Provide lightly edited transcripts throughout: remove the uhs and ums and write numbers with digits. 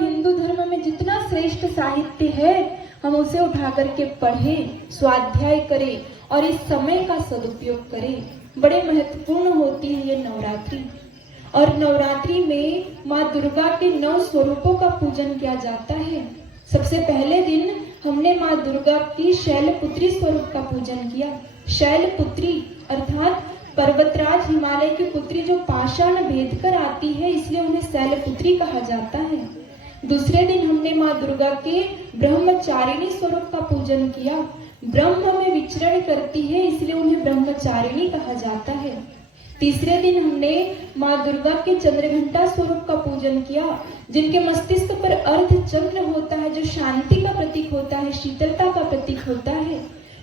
हिंदू धर्म में जितना श्रेष्ठ साहित्य है हम उसे उठा करके पढ़ें, स्वाध्याय करें और इस समय का सदुपयोग करें। बड़े महत्वपूर्ण होती है ये नवरात्रि। और नवरात्रि में माँ दुर्गा के 9 स्वरूपों का पूजन किया जाता है। सबसे पहले दिन हमने माँ दुर्गा की शैलपुत्री स्वरूप का पूजन किया। शैलपुत्री अर्थात पर्वतराज हिमालय की पुत्री जो पाषाण भेद कर आती है, इसलिए उन्हें शैलपुत्री कहा जाता है। दूसरे दिन हमने माँ दुर्गा के ब्रह्मचारिणी स्वरूप का पूजन किया। ब्रह्म में विचरण करती है, इसलिए उन्हें ब्रह्मचारिणी कहा जाता है। तीसरे दिन हमने माँ दुर्गा के चंद्रघंटा स्वरूप का पूजन किया, जिनके मस्तिष्क पर अर्ध चंद्र होता है, जो शांति का प्रतीक होता है, शीतलता का प्रतीक होता है।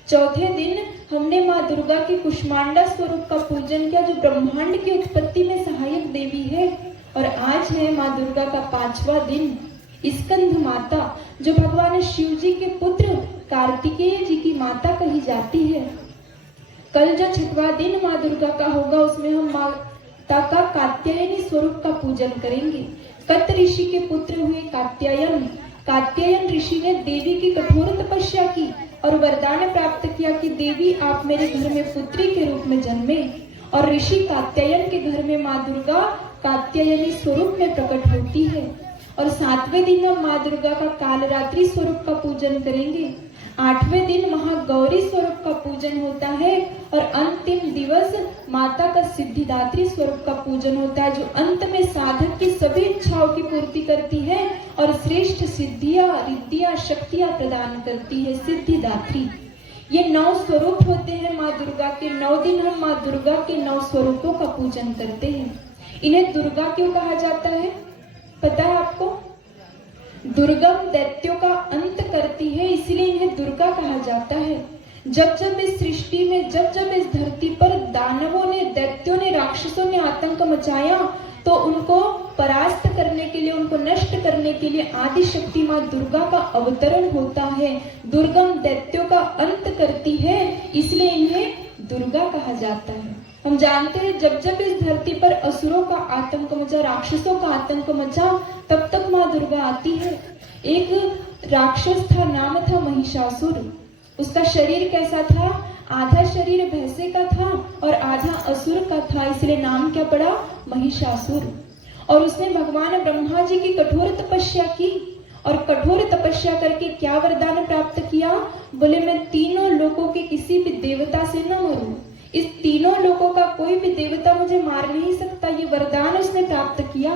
चौथे दिन हमने माँ दुर्गा के कुष्मांडा स्वरूप का पूजन किया, जो ब्रह्मांड की उत्पत्ति में सहायक देवी है। और आज है माँ दुर्गा का 5वां दिन, स्कंद माता, जो भगवान शिव जी के पुत्र कार्तिकेय जी की माता कही जाती है। कल जो 6वां दिन माँ दुर्गा का होगा, उसमें हम माता का कात्यायनी स्वरूप का पूजन करेंगे। कत ऋषि के पुत्र हुए कात्यायन। कात्यायन ऋषि ने देवी की कठोर तपस्या की और वरदान प्राप्त किया कि देवी आप मेरे घर में पुत्री के रूप में जन्मे। और ऋषि कात्यायन के घर में माँ दुर्गा कात्यायनी स्वरूप में प्रकट होती है। और 7वें दिन हम माँ दुर्गा का कालरात्रि स्वरूप का पूजन करेंगे। 8वें दिन महागौरी स्वरूप का पूजन होता है। और अंतिम दिवस माता का सिद्धिदात्री स्वरूप का पूजन होता है, जो अंत में साधक की सभी इच्छाओं की पूर्ति करती है और श्रेष्ठ सिद्धियां, रिद्धियां, शक्तियां प्रदान करती है, सिद्धिदात्री। ये 9 स्वरूप होते हैं माँ दुर्गा के। 9 दिन हम माँ दुर्गा के 9 स्वरूपों का पूजन करते हैं। इन्हें दुर्गा क्यों कहा जाता है पता है आपको? दुर्गम दैत्यों का अंत करती है, इसलिए इन्हें दुर्गा कहा जाता है। जब जब इस सृष्टि में, जब जब इस धरती पर दानवों ने, दैत्यों ने, राक्षसों ने आतंक मचाया, तो उनको परास्त करने के लिए, उनको नष्ट करने के लिए आदि शक्ति माँ दुर्गा का अवतरण होता है। दुर्गम दैत्यों का अंत करती है, इसलिए इन्हें दुर्गा कहा जाता है। हम जानते हैं जब जब इस धरती पर असुरों का आतंक मचा, राक्षसों का आतंक मचा, तब तक माँ दुर्गा आती है। एक राक्षस था, नाम था महिषासुर। उसका शरीर कैसा था? आधा शरीर भैंसे का था और आधा असुर का था, इसलिए नाम क्या पड़ा? महिषासुर। और उसने भगवान ब्रह्मा जी की कठोर तपस्या की और कठोर तपस्या करके क्या वरदान प्राप्त किया? बोले मैं तीनों लोकों के किसी भी देवता से न मरूं, इस तीनों लोकों का कोई भी देवता मुझे मार नहीं सकता, ये वरदान उसने प्राप्त किया।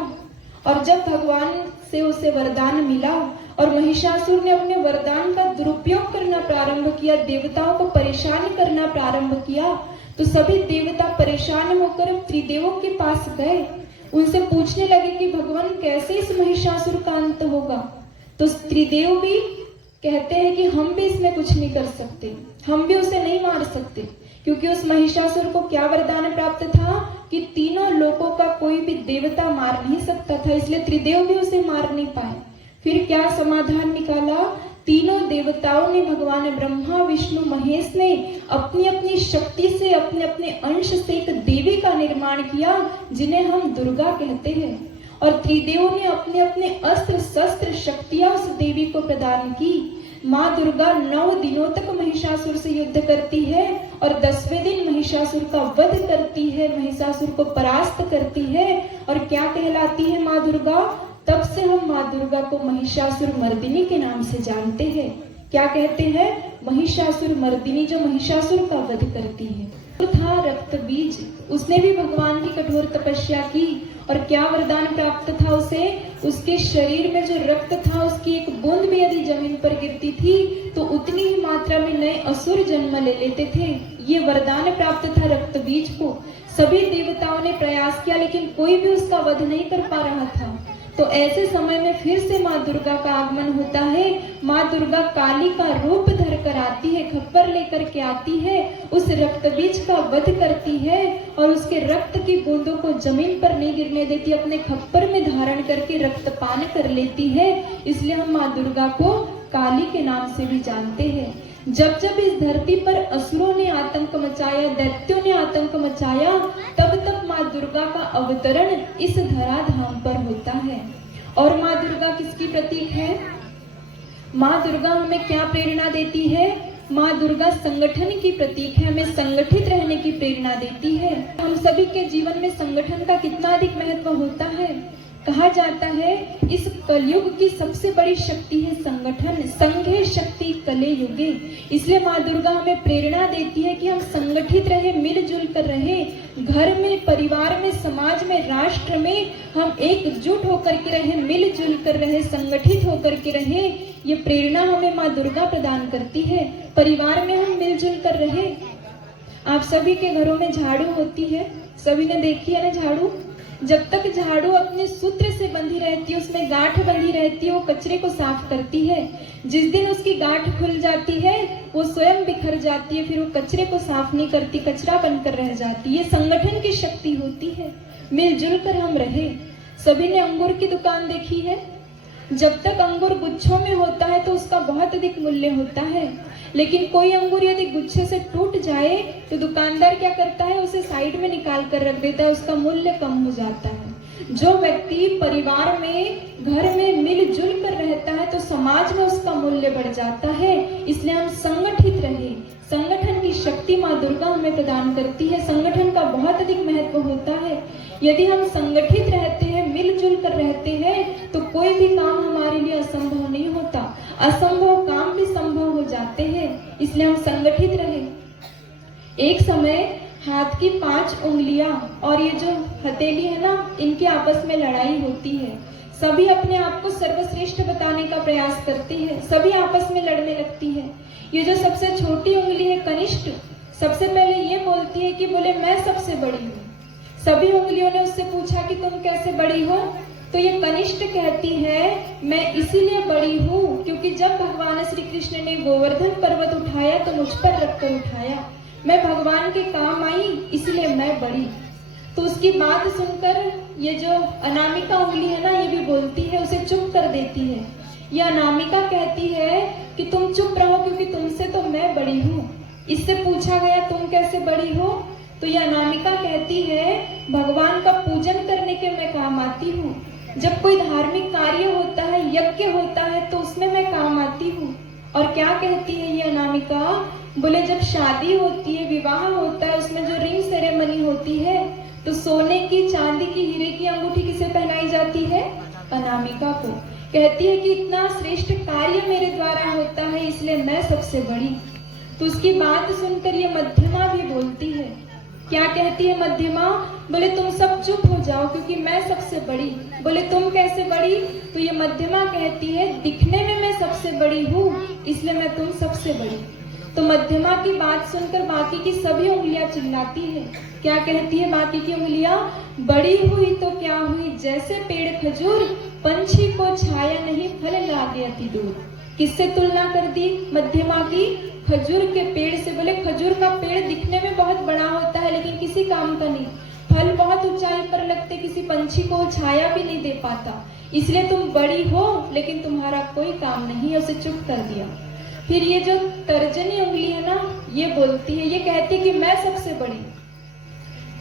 और जब भगवान से उसे वरदान मिला और महिषासुर ने अपने वरदान का दुरुपयोग करना प्रारंभ किया, देवताओं को परेशान करना प्रारंभ किया, तो सभी देवता परेशान होकर त्रिदेवों के पास गए। उनसे पूछने लगे कि भगवान कैसे इस महिषासुर का अंत होगा? तो त्रिदेव भी कहते हैं कि हम भी इसमें कुछ नहीं कर सकते, हम भी उसे नहीं मार सकते, क्योंकि उस महिषासुर को क्या वरदान प्राप्त था कि तीनों लोकों का कोई भी देवता मार नहीं सकता था, इसलिए त्रिदेव भी उसे मार नहीं पाए। फिर क्या समाधान निकाला? तीनों देवताओं ने, भगवान ब्रह्मा, विष्णु, महेश ने अपनी अपनी शक्ति से, अपने अपने अंश से एक देवी का निर्माण किया, जिन्हें हम दुर्गा कहते हैं। और त्रिदेवों ने अपने अपने अस्त्र शस्त्र शक्तियां उस देवी को प्रदान की। माँ दुर्गा 9 दिनों तक महिषासुर से युद्ध करती है और 10वें दिन महिषासुर का वध करती है, महिषासुर को परास्त करती है। और क्या कहलाती है माँ दुर्गा? तब से हम माँ दुर्गा को महिषासुर मर्दिनी के नाम से जानते हैं। क्या कहते हैं? महिषासुर मर्दिनी, जो महिषासुर का वध करती है। तो था रक्त बीज, उसने भी भगवान की कठोर तपस्या की और क्या वरदान प्राप्त था उसे? उसके शरीर में जो रक्त था, उसकी एक बूंद भी यदि जमीन पर गिरती थी तो उतनी ही मात्रा में नए असुर जन्म ले लेते थे। ये वरदान प्राप्त था रक्त बीज को। सभी देवताओं ने प्रयास किया, लेकिन कोई भी उसका वध नहीं कर पा रहा था। तो ऐसे समय में फिर से माँ दुर्गा का आगमन होता है। माँ दुर्गा काली का रूप धर कर आती है, खप्पर लेकर के आती है, उस रक्त बीज का वध करती है और उसके रक्त की बूंदों को जमीन पर नहीं गिरने देती, अपने खप्पर में धारण करके रक्तपान कर लेती है। इसलिए हम माँ दुर्गा को काली के नाम से भी जानते हैं। जब जब इस धरती पर असुरों ने आतंक मचाया, दैत्यों ने आतंक मचाया, तब तब माँ दुर्गा का अवतरण इस धराधाम पर होता है। और माँ दुर्गा किसकी माँ दुर्गा हमें क्या प्रेरणा देती है? माँ दुर्गा संगठन की प्रतीक है, हमें संगठित रहने की प्रेरणा देती है। हम सभी के जीवन में संगठन का कितना अधिक महत्व होता है। कहा जाता है इस कलयुग की सबसे बड़ी शक्ति है संगठन, संघे शक्ति कले युगे। इसलिए माँ दुर्गा हमें प्रेरणा देती है कि हम संगठित रहे, मिलजुल कर रहे, घर में, परिवार में, समाज में, राष्ट्र में हम एकजुट होकर के रहे, मिलजुल कर रहे, संगठित होकर के रहे। ये प्रेरणा हमें माँ दुर्गा प्रदान करती है। परिवार में हम मिलजुल कर रहे। आप सभी के घरों में झाड़ू होती है, सभी ने देखी है ना झाड़ू। जब तक झाड़ू अपने सूत्र से बंधी रहती है, उसमें गांठ बंधी रहती है, वो कचरे को साफ करती है। जिस दिन उसकी गांठ खुल जाती है वो स्वयं बिखर जाती है, फिर वो कचरे को साफ नहीं करती, कचरा बनकर रह जाती है। ये संगठन की शक्ति होती है, मिलजुल कर हम रहे। सभी ने अंगूर की दुकान देखी है। जब तक अंगूर गुच्छों में होता है तो उसका बहुत अधिक मूल्य होता है, लेकिन कोई अंगूर यदि गुच्छे से टूट जाए तो दुकानदार क्या करता है, उसे साइड में निकाल कर रख देता है, उसका मूल्य कम हो जाता है। जो व्यक्ति परिवार में, घर में मिलजुल कर रहता है तो समाज में उसका मूल्य बढ़ जाता है। इसलिए हम संगठित रहे। संगठन की शक्ति माँ दुर्गा हमें प्रदान करती है। संगठन का बहुत अधिक महत्व होता है। यदि हम संगठित रहते हैं, मिलजुल कर रहते हैं तो कोई भी काम हमारे लिए असंभव नहीं होता, असंभव काम भी संभव हो जाते हैं। इसलिए हम संगठित रहे। एक समय हाथ की 5 उंगलियां और ये जो हथेली है ना, इनके आपस में लड़ाई होती है। सभी अपने आप को सर्वश्रेष्ठ बताने का प्रयास करती है, सभी आपस में लड़ने लगती है। ये जो सबसे छोटी उंगली है कनिष्ठ, सबसे पहले ये बोलती है कि बोले मैं सबसे बड़ी हूँ। सभी उंगलियों ने उससे पूछा कि तुम कैसे बड़ी हो? तो ये कनिष्ठ कहती है मैं इसीलिए बड़ी हूँ क्योंकि जब भगवान श्री कृष्ण ने गोवर्धन पर्वत उठाया तो मुझ पर रखकर उठाया, मैं भगवान के काम आई इसलिए मैं बड़ी। तो उसकी बात सुनकर ये जो अनामिका उंगली है ना, ये भी बोलती है, उसे चुप कर देती है। ये अनामिका कहती है कि तुम चुप रहो क्योंकि तुमसे तो मैं बड़ी हूँ। इससे पूछा गया तुम कैसे बड़ी हो? तो ये अनामिका कहती है भगवान का पूजन करने के मैं काम आती हूँ। जब कोई धार्मिक कार्य होता है, यज्ञ होता है तो उसमें मैं काम आती हूँ। और क्या कहती है ये अनामिका? बोले जब शादी होती है, विवाह होता है, उसमें जो रिंग सेरेमनी होती है तो सोने की, चांदी की, हीरे की अंगूठी किसे पहनाई जाती है? अनामिका को। कहती है कि इतना श्रेष्ठ कार्य मेरे द्वारा होता है इसलिए मैं सबसे बड़ी। तो उसकी बात सुनकर ये मध्यमा भी बोलती है। क्या कहती है मध्यमा? बोले तुम सब चुप हो जाओ क्योंकि मैं सबसे बड़ी। बोले तुम कैसे बड़ी? तो ये मध्यमा कहती है दिखने में मैं सबसे बड़ी हूँ इसलिए मैं तुम सबसे बड़ी। तो मध्यमा की बात सुनकर बाकी की सभी उंगलियां चिल्लाती है। क्या कहती है बाकी की उंगलियां? बड़ी हुई तो क्या हुई, जैसे पेड़ खजूर, पंछी को छाया नहीं, फल लागे अति दूर। किससे तुलना कर दी मध्यमा की? खजूर के पेड़ से। बोले खजूर का पेड़ दिखने में बहुत बड़ा होता है लेकिन किसी काम का नहीं, फल बहुत ऊंचाई पर लगते, किसी पंछी को छाया भी नहीं दे पाता, इसलिए तुम बड़ी हो लेकिन तुम्हारा कोई काम नहीं है। उसे चुप कर दिया। फिर ये जो तर्जनी उंगली है ना, ये बोलती है, ये कहती है कि मैं सबसे बड़ी।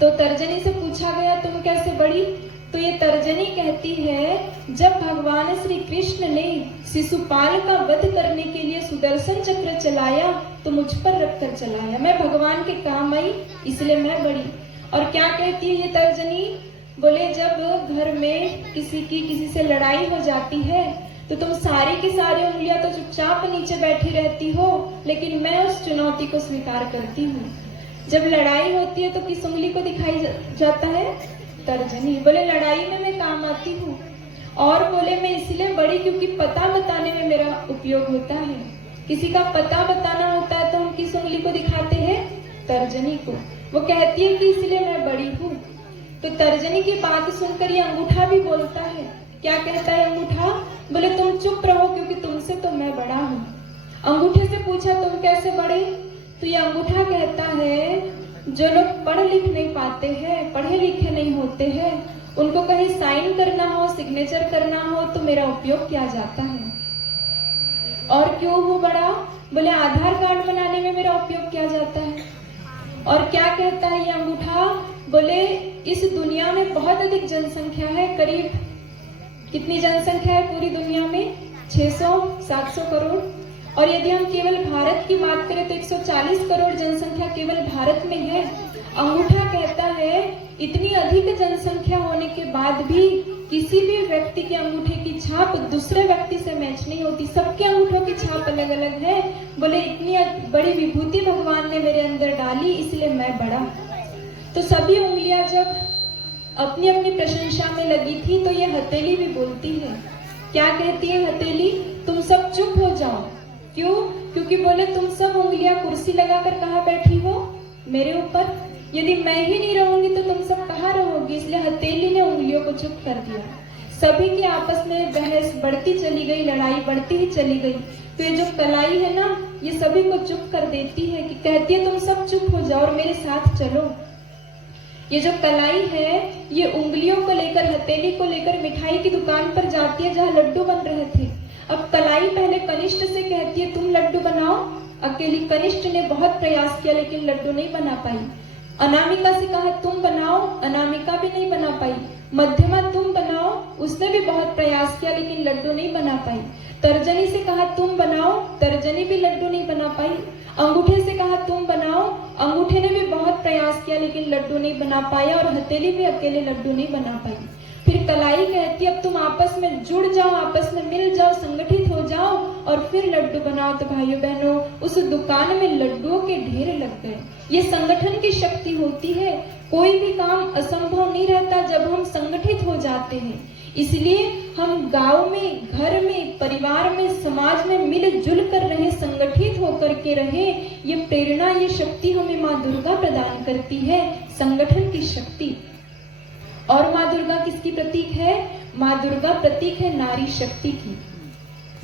तो तर्जनी से पूछा गया तुम कैसे बड़ी? तो ये तर्जनी कहती है जब भगवान श्री कृष्ण ने शिशुपाल का वध करने के लिए सुदर्शन चक्र चलाया तो मुझ पर रखकर चलाया, मैं भगवान के काम आई इसलिए मैं बड़ी। और क्या कहती है ये तर्जनी? बोले जब घर में किसी से लड़ाई हो जाती है तो तुम सारी की सारी उंगलियां तो चुपचाप नीचे बैठी रहती हो, लेकिन मैं उस चुनौती को स्वीकार करती हूँ। जब लड़ाई होती है तो किस उंगली को दिखाई जाता है? तर्जनी। बोले लड़ाई में मैं काम आती हूँ। और बोले मैं इसलिए बड़ी क्योंकि पता बताने में मेरा उपयोग होता है। किसी का पता बताना होता है तो हम किस उंगली को दिखाते हैं? तर्जनी को। वो कहती है कि इसलिए मैं बड़ी हूँ। तो तर्जनी की बात सुनकर ये अंगूठा भी बोलता है। क्या कहता है अंगूठा? बोले तुम चुप रहो क्योंकि तुमसे तो मैं बड़ा हूँ। अंगूठे से पूछा तुम कैसे बड़े? तो ये अंगूठा कहता है जो लोग पढ़ लिख नहीं पाते हैं, पढ़े लिखे नहीं होते हैं, उनको कहीं साइन करना हो, सिग्नेचर करना हो तो मेरा उपयोग किया जाता है। और क्यों हूँ बड़ा? बोले आधार कार्ड बनाने में मेरा उपयोग किया जाता है। और क्या कहता है ये अंगूठा? बोले इस दुनिया में बहुत अधिक जनसंख्या है, करीब कितनी जनसंख्या है पूरी दुनिया में? 600 700 करोड़, और यदि हम केवल भारत की बात करें तो 140 करोड़ जनसंख्या केवल भारत में है। अंगूठा कहता है इतनी अधिक जनसंख्या होने के बाद भी किसी भी व्यक्ति के अंगूठे की छाप दूसरे व्यक्ति से मैच नहीं होती, सबके अंगूठों की छाप अलग अलग है। बोले इतनी बड़ी विभूति भगवान ने मेरे अंदर डाली इसलिए मैं बड़ा। तो सभी उंगलियां जब अपनी अपनी प्रशंसा में लगी थी तो ये हथेली भी बोलती है। क्या कहती है हथेली? तुम सब चुप हो जाओ। क्यों? क्योंकि बोले तुम सब उंगलियां कुर्सी लगाकर कहाँ बैठी हो? मेरे ऊपर। यदि मैं ही नहीं रहूंगी तो तुम सब कहाँ रहोगी? इसलिए हथेली ने उंगलियों को चुप कर दिया। सभी के आपस में बहस बढ़ती चली गई, लड़ाई बढ़ती ही चली गई। तो ये जो कलाई है ना, ये सभी को चुप कर देती है कि कहती है तुम सब चुप हो जाओ और मेरे साथ चलो। ये जो कलाई है ये उंगलियों को लेकर, हथेली को लेकर मिठाई की दुकान पर जाती है जहाँ लड्डू बन रहे थे। अब कलाई पहले कनिष्ठ से कहती है तुम लड्डू बनाओ। अकेली कनिष्ठ ने बहुत प्रयास किया लेकिन लड्डू नहीं बना पाई। अनामिका से कहा तुम बनाओ, अनामिका भी नहीं बना पाई। मध्यमा तुम बनाओ, उसने भी बहुत प्रयास किया लेकिन लड्डू नहीं बना पाई। तर्जनी से कहा तुम बनाओ, तर्जनी भी लड्डू नहीं बना पाई। अंगूठे से कहा तुम बनाओ, अंगूठे ने भी बहुत प्रयास किया लेकिन लड्डू नहीं बना पाया, और हथेली भी अकेले लड्डू नहीं बना पाई। फिर कलाई कहती अब तुम आपस में जुड़ जाओ, आपस में मिल जाओ, संगठित हो जाओ और फिर लड्डू बनाओ। तो भाइयों बहनों उस दुकान में लड्डुओं के ढेर लग गए। ये संगठन की शक्ति होती है। कोई भी काम असंभव नहीं रहता जब हम संगठित हो जाते हैं। इसलिए हम गांव में, घर में, परिवार में, समाज में मिलजुल कर रहे, संगठित होकर के रहे। ये प्रेरणा, ये शक्ति हमें माँ दुर्गा प्रदान करती है, संगठन की शक्ति। और माँ दुर्गा किसकी प्रतीक है? माँ दुर्गा प्रतीक है नारी शक्ति की।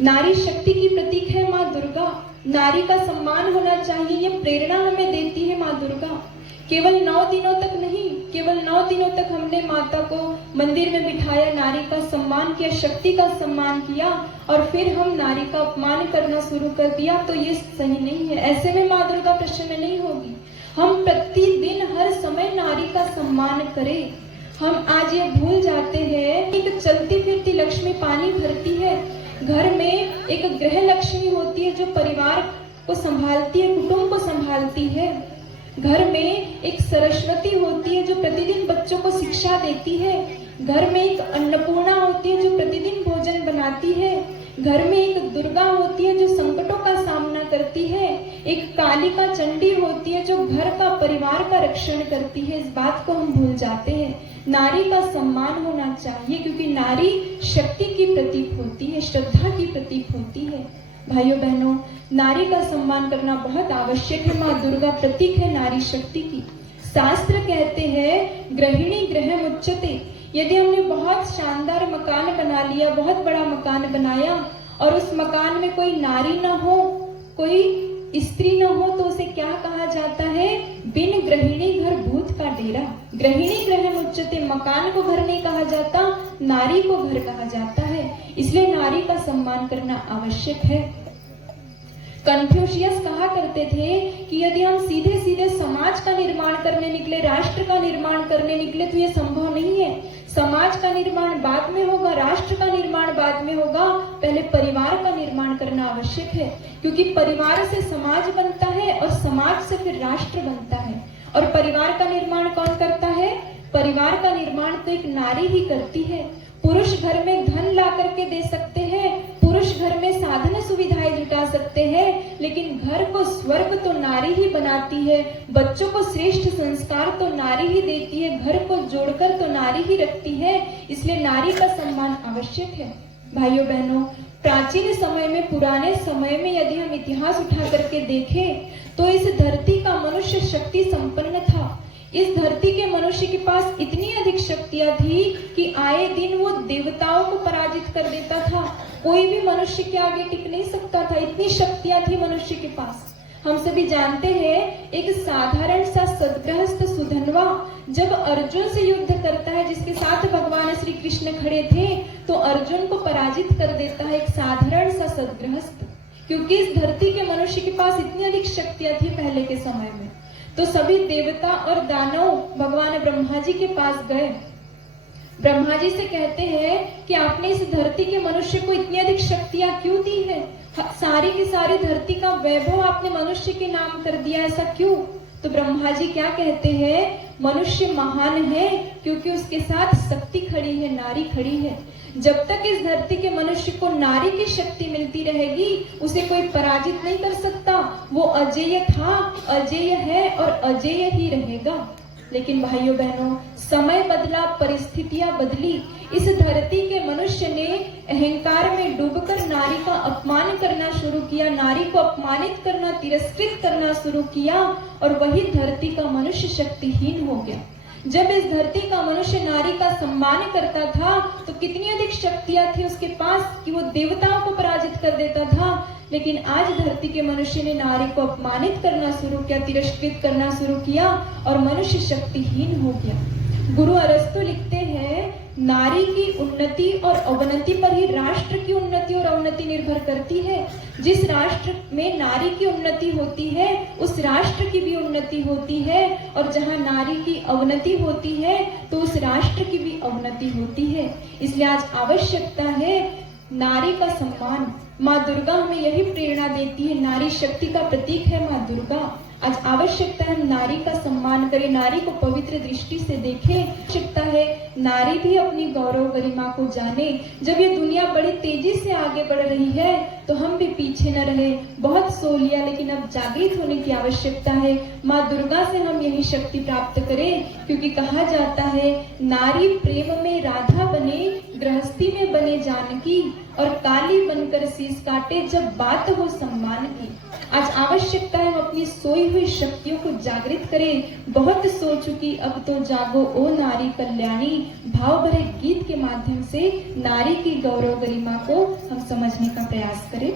नारी शक्ति की प्रतीक है माँ दुर्गा। नारी का सम्मान होना चाहिए, ये प्रेरणा हमें देती है माँ दुर्गा। केवल 9 दिनों तक नहीं, केवल 9 दिनों तक हमने माता को मंदिर में बिठाया, नारी का सम्मान किया, शक्ति का सम्मान किया, और फिर हम नारी का अपमान करना शुरू कर दिया, तो ये सही नहीं है। ऐसे में माँ दुर्गा प्रसन्न नहीं होगी। हम प्रतिदिन हर समय नारी का सम्मान करें। हम आज ये भूल जाते हैं कि एक चलती फिरती लक्ष्मी पानी भरती है। घर में एक गृह लक्ष्मी होती है जो परिवार को संभालती है, कुटुंब को संभालती है। घर में एक सरस्वती होती है जो प्रतिदिन बच्चों को शिक्षा देती है। घर में एक अन्नपूर्णा होती है जो प्रतिदिन भोजन बनाती है। घर में एक दुर्गा होती है जो संकटों का सामना करती है। एक कालिका चंडी होती है जो घर का, परिवार का रक्षण करती है। इस बात को हम भूल जाते हैं। नारी का सम्मान होना चाहिए क्योंकि नारी शक्ति की प्रतीक होती है, श्रद्धा की प्रतीक होती है। भाइयों बहनों, नारी का सम्मान करना बहुत आवश्यक है। माँ दुर्गा प्रतीक है नारी शक्ति की। शास्त्र कहते हैं गृहिणी गृह मुच्यते। यदि हमने बहुत शानदार मकान बना लिया, बहुत बड़ा मकान बनाया, और उस मकान में कोई नारी न हो, कोई स्त्री न हो, तो उसे क्या कहा जाता है? बिन गृहिणी घर भूत का डेरा। गृहिणी गृह मुच्यते, मकान को घर नहीं कहा जाता, नारी को घर कहा जाता है। इसलिए नारी का सम्मान करना आवश्यक है। कन्फ्यूशियस कहा करते थे कि यदि हम सीधे सीधे समाज का निर्माण करने निकले, राष्ट्र का निर्माण करने निकले, तो ये संभव नहीं है। समाज का निर्माण बाद में होगा, राष्ट्र का निर्माण बाद में होगा। पहले परिवार का निर्माण करना आवश्यक है, क्योंकि परिवार से समाज बनता है और समाज से फिर राष्ट्र बनता है। और परिवार का निर्माण कौन करता है? परिवार का निर्माण तो एक नारी ही करती है। पुरुष घर में धन ला करके दे सकते हैं, पुरुष घर में साधन सुविधाएं जुटा सकते हैं, लेकिन घर को स्वर्ग तो नारी ही बनाती है। बच्चों को श्रेष्ठ संस्कार तो नारी ही देती है, घर को जोड़कर तो नारी ही रखती है। इसलिए नारी का सम्मान आवश्यक है। भाइयों बहनों, प्राचीन समय में, पुराने समय में यदि हम इतिहास उठा करके देखें तो इस धरती का मनुष्य शक्ति संपन्न था। इस धरती के मनुष्य के पास इतनी अधिक शक्तियां थी कि आए दिन वो देवताओं को पराजित कर देता था। कोई भी मनुष्य के आगे टिक नहीं सकता था, इतनी शक्तियां थी मनुष्य के पास। हम सभी जानते हैं एक साधारण सा सद्गृहस्थ सुधनवा जब अर्जुन से युद्ध करता है, जिसके साथ भगवान श्री कृष्ण खड़े थे, तो अर्जुन को पराजित कर देता है एक साधारण सा सद्गृहस्थ। क्योंकि इस धरती के मनुष्य के पास इतनी अधिक शक्तियां थी पहले के समय में। तो सभी देवता और दानव भगवान ब्रह्मा जी के पास गए। ब्रह्मा जी से कहते हैं कि आपने इस धरती के मनुष्य को इतनी अधिक शक्तियां क्यों दी है? सारी की सारी धरती का वैभव आपने मनुष्य के नाम कर दिया, ऐसा क्यों? तो ब्रह्मा जी क्या कहते हैं? मनुष्य महान है क्योंकि उसके साथ शक्ति खड़ी है, नारी खड़ी है। जब तक इस धरती के मनुष्य को नारी की शक्ति मिलती रहेगी, उसे कोई पराजित नहीं कर सकता। वो अजेय था, अजेय है और अजेय ही रहेगा। लेकिन भाइयों बहनों, समय बदला, परिस्थितियां बदली। इस धरती के मनुष्य ने अहंकार में डूबकर नारी का अपमान करना शुरू किया, नारी को अपमानित करना, तिरस्कृत करना शुरू किया, और वही धरती का मनुष्य शक्तिहीन हो गया। जब इस धरती का मनुष्य नारी का सम्मान करता था तो कितनी अधिक शक्तियां थी उसके पास कि वो देवताओं को पराजित कर देता था। लेकिन आज धरती के मनुष्य ने नारी को अपमानित करना शुरू किया, तिरस्कृत करना शुरू किया, और मनुष्य शक्तिहीन हो गया। गुरु अरस्तु लिखते हैं, नारी की उन्नति और अवनति पर ही राष्ट्र की उन्नति और अवनति निर्भर करती है। जिस राष्ट्र में नारी की उन्नति होती है, उस राष्ट्र की भी उन्नति होती है, और जहां नारी की अवनति होती है तो उस राष्ट्र की भी अवनति होती है। इसलिए आज आवश्यकता है नारी का सम्मान। माँ दुर्गा हमें यही प्रेरणा देती है, नारी शक्ति का प्रतीक है माँ दुर्गा। आज आवश्यकता है हम नारी का सम्मान करें, नारी को पवित्र दृष्टि से देखें। आवश्यकता है नारी भी अपनी गौरव गरिमा को जाने। जब ये दुनिया बड़ी तेजी से आगे बढ़ रही है तो हम भी पीछे न रहे। बहुत सो लिया, लेकिन अब जागृत होने की आवश्यकता है। माँ दुर्गा से हम यही शक्ति प्राप्त करें, क्योंकि कहा जाता है नारी प्रेम में राधा बने, गृहस्थी में बने जानकी, और काली बनकर शीश काटे जब बात हो सम्मान की। आज आवश्यकता है हम अपनी सोई हुई शक्तियों को जागृत करें। बहुत सो चुकी अब तो जागो ओ नारी कल्याणी, भाव भरे गीत के माध्यम से नारी की गौरव गरिमा को हम समझने का प्रयास करें।